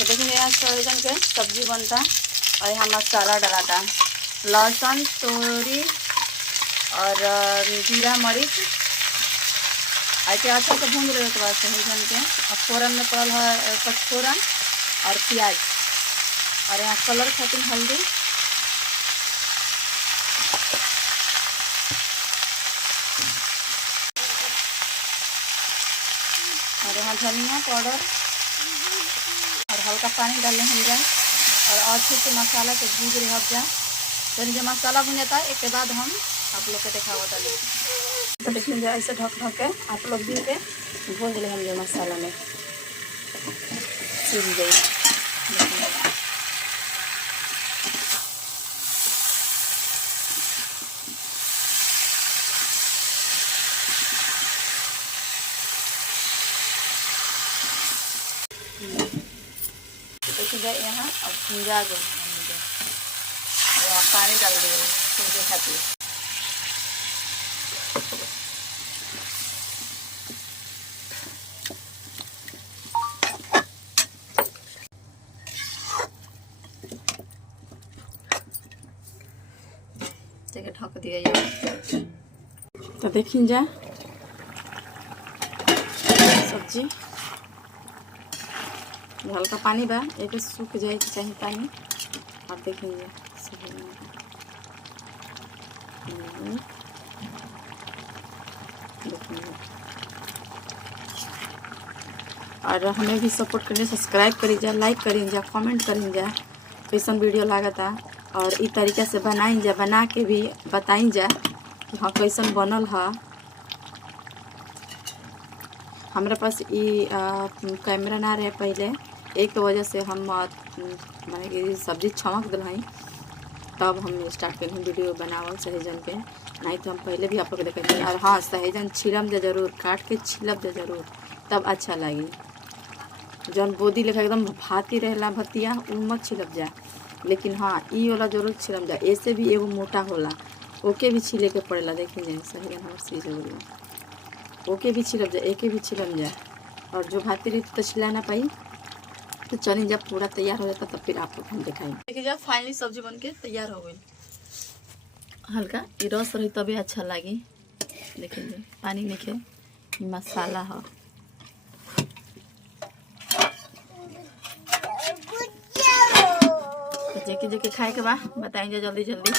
तो देखिए यहाँ सहजन के सब्जी बनता और यहाँ मसाला डलाता, लहसुन तोरी और जीरा मरीच ऐसे अच्छा से भून रहे के बाद सहजन के और फोरन में पड़ल है पचफोरन और प्याज और यहाँ कलर खातिर हल्दी और यहाँ धनिया पाउडर और हल्का पानी डालने हम जाए और अच्छे से मसाला के भूज रहे हम जाए। तो जो मसाला भून जाता है एक के बाद हम आप लोग के देखा होता है। तो देखिए ऐसे ढक के आप लोग भी के भून दिले हम जो मसाला में सीज गई। देखिए यहाँ अब भुंजा गई पानी डाल दिए भूजे खातिर। ढक दिया तो देखिए जा सब्जी हल्का पानी बा एक सूख जाए चाहिए पानी और देखेंगे और हमें भी सपोर्ट करिए, सब्सक्राइब करी जा, लाइक करी जा, कमेंट करी जा कैसन वीडियो लागता और इस तरीका से बनाई जा, बना के भी बताई जा कि हाँ कैसन बनल है। हमारे पास ये कैमरा ना रहे पहले, एक वजह से हम माने कि सब्जी छमक दिलाई तब हम स्टार्ट करें वीडियो बनावल सहजन के, नहीं तो हम पहले भी आप लोग देखें। और हाँ सहजन छिलम जा जरूर, काट के छिलब जा जरूर तब अच्छा लगी। जौन बोदी लेखा एकदम भाती रहेला भतिया उ मत छिलब जा, लेकिन हाँ ई वाला जरूर छिलम जा। ऐसे भी एगो मोटा होला ओके भी छिले के पड़ेला। देखिए जाए सहजन हमारे सीज हो गया, ओके भी छिलब जा, एके भी छिलम जा। और जो भाती रही तो छिला ना पाई। तो चलिए जब पूरा तैयार हो जाता तब फिर आप लोग हम दिखाएंगे। देखिए जब फाइनली सब्जी बन के तैयार हो गई, हल्का ये रस रही तभी अच्छा लगी। देखिए पानी नहीं मसाला है। तो जेके खाए के बाद बताएंगे जल्दी जल्दी।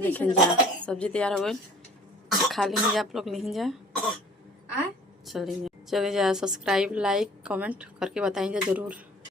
देखिए जा सब्जी तैयार हो गई, खा लेंगे आप लोग नहीं जा। चलिए जा सब्सक्राइब लाइक कमेंट करके बताएंगे ज़रूर।